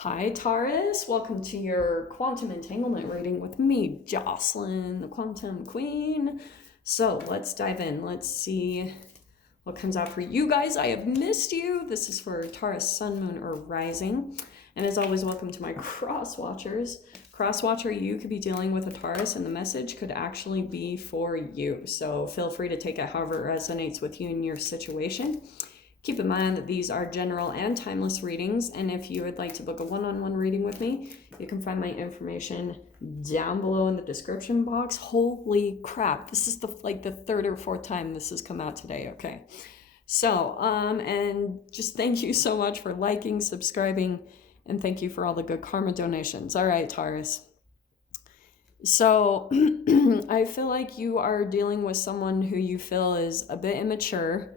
Hi, Taurus. Welcome to your quantum entanglement reading with me, Jocelyn, the quantum queen. So let's dive in. Let's see what comes out for you guys. I have missed you. This is for Taurus, Sun, Moon, or Rising. And as always, welcome to my cross watchers. Cross watcher, you could be dealing with a Taurus, and the message could actually be for you. So feel free to take it however it resonates with you in your situation. Keep in mind that these are general and timeless readings, and if you would like to book a one-on-one reading with me, you can find my information down below in the description box. Holy crap, this is the third or fourth time this has come out today, okay? So, and just thank you so much for liking, subscribing, and thank you for all the good karma donations. All right, Taurus. So, I feel like you are dealing with someone who you feel is a bit immature.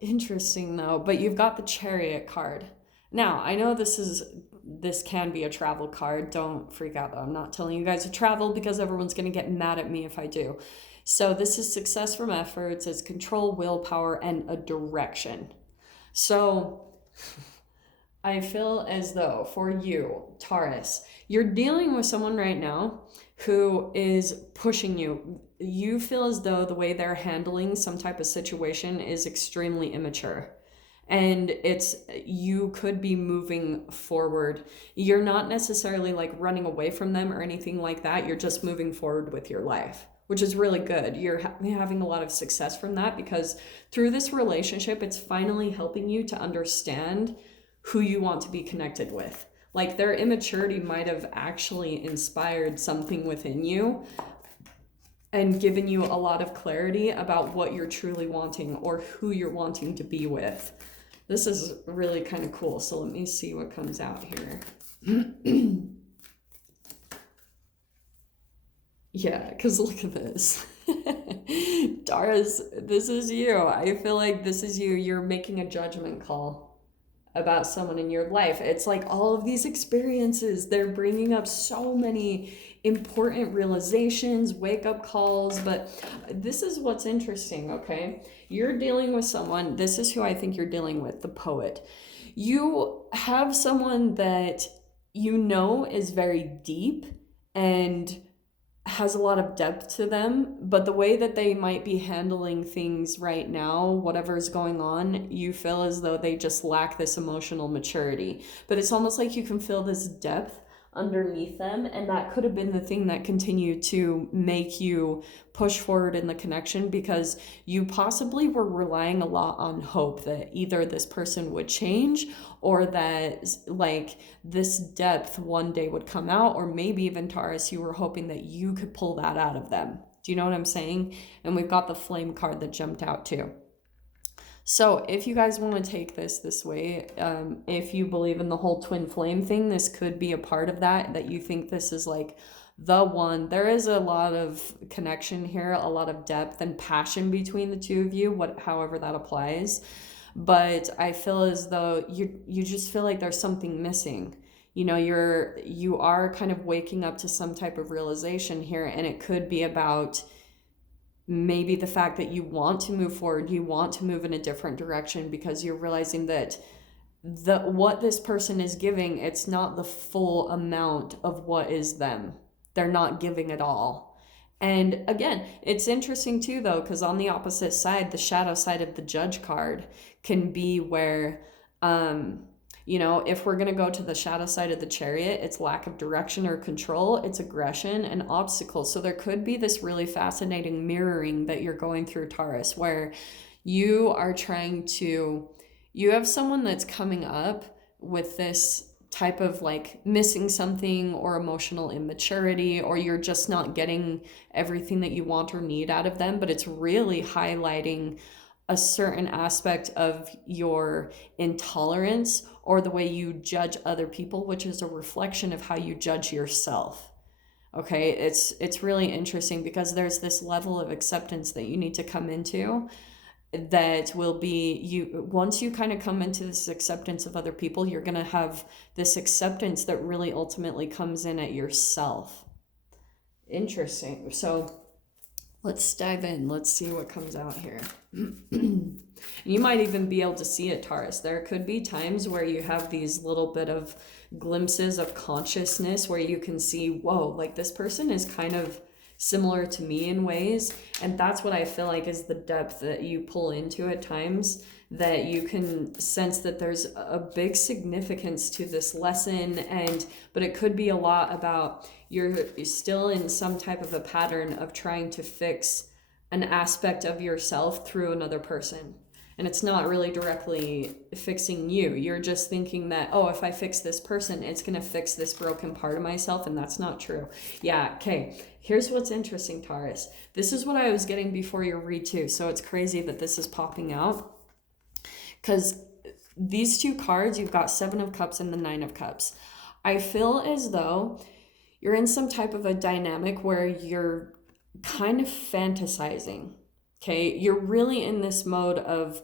Interesting though, but you've got the Chariot card. Now, I know this can be a travel card. Don't freak out though. I'm not telling you guys to travel because everyone's going to get mad at me if I do. So this is success from efforts, it's control, willpower, and a direction. So I feel as though for you, Taurus, you're dealing with someone right now who is pushing you. You feel as though the way they're handling some type of situation is extremely immature. And you could be moving forward. You're not necessarily like running away from them or anything like that. You're just moving forward with your life, which is really good. You're having a lot of success from that because through this relationship, it's finally helping you to understand who you want to be connected with. Like their immaturity might have actually inspired something within you and given you a lot of clarity about what you're truly wanting or who you're wanting to be with. This is really kind of cool. So let me see what comes out here. Yeah, because look at this. Taurus, this is you. I feel like this is you. You're making a judgment call about someone in your life. It's like all of these experiences, they're bringing up so many important realizations, wake-up calls, but this is what's interesting, okay? You're dealing with someone, this is who I think you're dealing with, the poet. You have someone that you know is very deep and has a lot of depth to them, but the way that they might be handling things right now, whatever's going on, you feel as though they just lack this emotional maturity. But it's almost like you can feel this depth underneath them, and that could have been the thing that continued to make you push forward in the connection, because you possibly were relying a lot on hope that either this person would change or that like this depth one day would come out, or maybe even Taurus, you were hoping that you could pull that out of them. Do you know what I'm saying? And we've got the flame card that jumped out too. So if you guys want to take this way, if you believe in the whole twin flame thing, this could be a part of that you think this is like the one. There is a lot of connection here, a lot of depth and passion between the two of you, however that applies. But I feel as though you just feel like there's something missing. You know, you are kind of waking up to some type of realization here, and it could be about maybe the fact that you want to move forward, you want to move in a different direction because you're realizing that what this person is giving, it's not the full amount of what is them. They're not giving it all. And again, it's interesting too though, because on the opposite side, the shadow side of the Judge card can be where you know, if we're going to go to the shadow side of the Chariot, it's lack of direction or control, it's aggression and obstacles. So there could be this really fascinating mirroring that you're going through, Taurus, where you are you have someone that's coming up with this type of like missing something or emotional immaturity, or you're just not getting everything that you want or need out of them, but it's really highlighting a certain aspect of your intolerance or the way you judge other people, which is a reflection of how you judge yourself. Okay, it's really interesting because there's this level of acceptance that you need to come into that will be once you kind of come into this acceptance of other people, you're going to have this acceptance that really ultimately comes in at yourself. Interesting. So Let's dive in. Let's see what comes out here. You might even be able to see it, Taurus. There could be times where you have these little bit of glimpses of consciousness where you can see, whoa, like this person is kind of similar to me in ways. And that's what I feel like is the depth that you pull into at times, that you can sense that there's a big significance to this lesson. But it could be a lot about you're still in some type of a pattern of trying to fix an aspect of yourself through another person. And it's not really directly fixing you. You're just thinking that, oh, if I fix this person, it's going to fix this broken part of myself. And that's not true. Yeah, okay. Here's what's interesting, Taurus. This is what I was getting before your read too. So it's crazy that this is popping out. Because these two cards, you've got Seven of Cups and the Nine of Cups. I feel as though you're in some type of a dynamic where you're kind of fantasizing. Okay, you're really in this mode of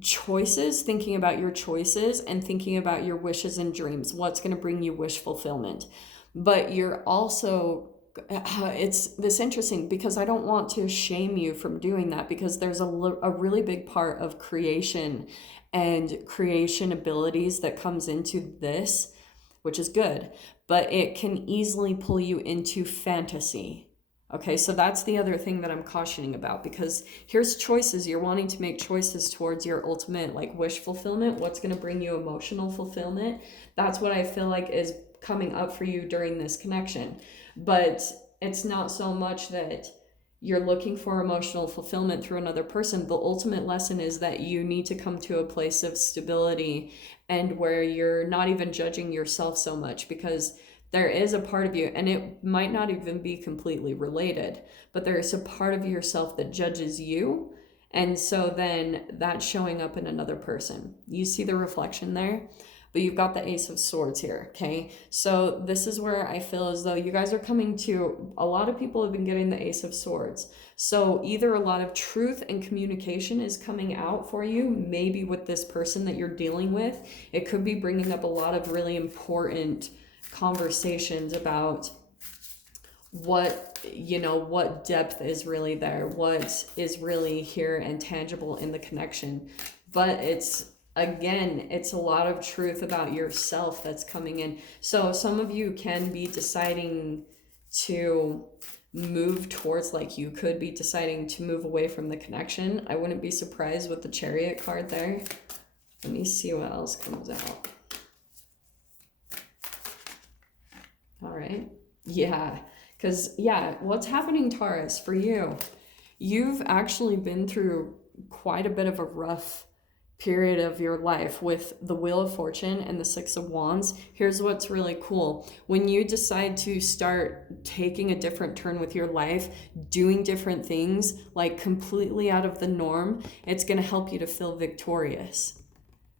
choices, thinking about your choices and thinking about your wishes and dreams, what's going to bring you wish fulfillment. But you're also, it's this interesting because I don't want to shame you from doing that, because there's a really big part of creation and creation abilities that comes into this, which is good, but it can easily pull you into fantasy. Okay, so that's the other thing that I'm cautioning about, because here's choices. You're wanting to make choices towards your ultimate like wish fulfillment. What's going to bring you emotional fulfillment? That's what I feel like is coming up for you during this connection. But it's not so much that you're looking for emotional fulfillment through another person. The ultimate lesson is that you need to come to a place of stability and where you're not even judging yourself so much, because there is a part of you, and it might not even be completely related, but there is a part of yourself that judges you. And so then that's showing up in another person. You see the reflection there, but you've got the Ace of Swords here, okay? So this is where I feel as though you guys are coming to, a lot of people have been getting the Ace of Swords. So either a lot of truth and communication is coming out for you, maybe with this person that you're dealing with. It could be bringing up a lot of really important conversations about what depth is really there, what is really here and tangible in the connection. But it's a lot of truth about yourself that's coming in. So some of you can be deciding to move towards, like you could be deciding to move away from the connection. I wouldn't be surprised with the Chariot card there. Let me see what else comes out. All right. Yeah. Because, what's happening, Taurus, for you? You've actually been through quite a bit of a rough period of your life with the Wheel of Fortune and the Six of Wands. Here's what's really cool. When you decide to start taking a different turn with your life, doing different things, like completely out of the norm, it's going to help you to feel victorious.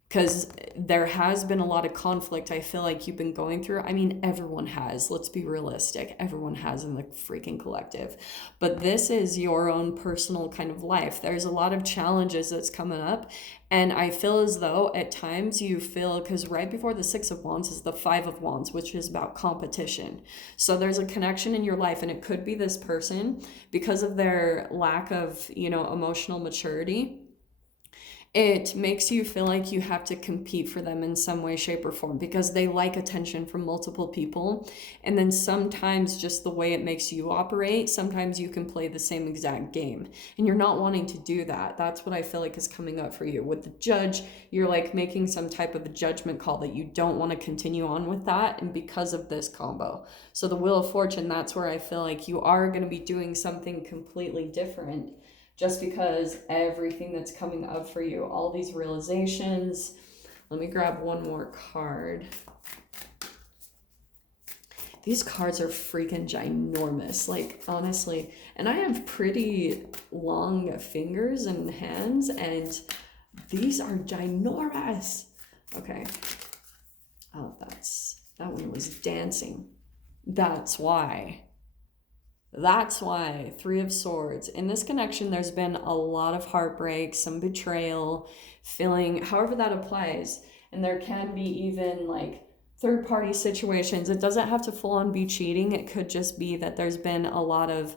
Because there has been a lot of conflict I feel like you've been going through. I mean, everyone has. Let's be realistic. Everyone has in the freaking collective. But this is your own personal kind of life. There's a lot of challenges that's coming up. And I feel as though at times you feel, because right before the Six of Wands is the Five of Wands, which is about competition. So there's a connection in your life, and it could be this person, because of their lack of, emotional maturity, it makes you feel like you have to compete for them in some way, shape, or form, because they like attention from multiple people. And then sometimes just the way it makes you operate, sometimes you can play the same exact game, and you're not wanting to do that. That's what I feel like is coming up for you. With the Judge, you're like making some type of a judgment call that you don't want to continue on with that, and because of this combo. So the Wheel of Fortune, that's where I feel like you are going to be doing something completely different, just because everything that's coming up for you, all these realizations. Let me grab one more card. These cards are freaking ginormous, like honestly. And I have pretty long fingers and hands, and these are ginormous. Okay. Oh, that one was dancing. That's why. Three of Swords. In this connection, there's been a lot of heartbreak, some betrayal, feeling, however that applies. And there can be even like third-party situations. It doesn't have to full on be cheating. It could just be that there's been a lot of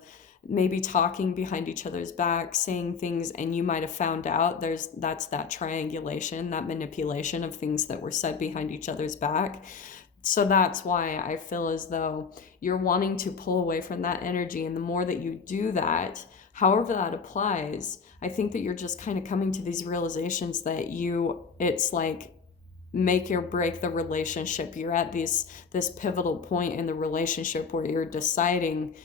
maybe talking behind each other's back, saying things, and you might have found out that's that triangulation, that manipulation of things that were said behind each other's back. So that's why I feel as though you're wanting to pull away from that energy. And the more that you do that, however that applies, I think that you're just kind of coming to these realizations that it's like make or break the relationship. You're at this pivotal point in the relationship where you're deciding,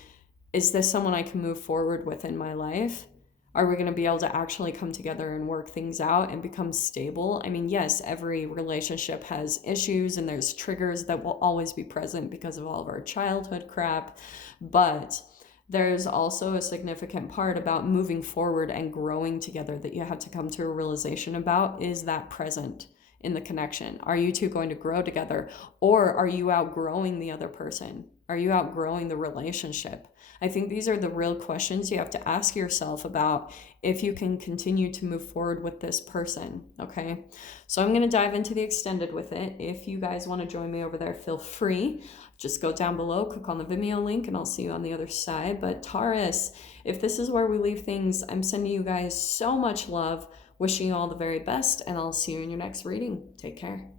is this someone I can move forward with in my life? Are we going to be able to actually come together and work things out and become stable? I mean, yes, every relationship has issues and there's triggers that will always be present because of all of our childhood crap. But there's also a significant part about moving forward and growing together that you have to come to a realization about. Is that present in the connection? Are you two going to grow together, or are you outgrowing the other person? Are you outgrowing the relationship? I think these are the real questions you have to ask yourself about if you can continue to move forward with this person, okay? So I'm going to dive into the extended with it. If you guys want to join me over there, feel free. Just go down below, click on the Vimeo link, and I'll see you on the other side. But Taurus, if this is where we leave things, I'm sending you guys so much love, wishing you all the very best, and I'll see you in your next reading. Take care.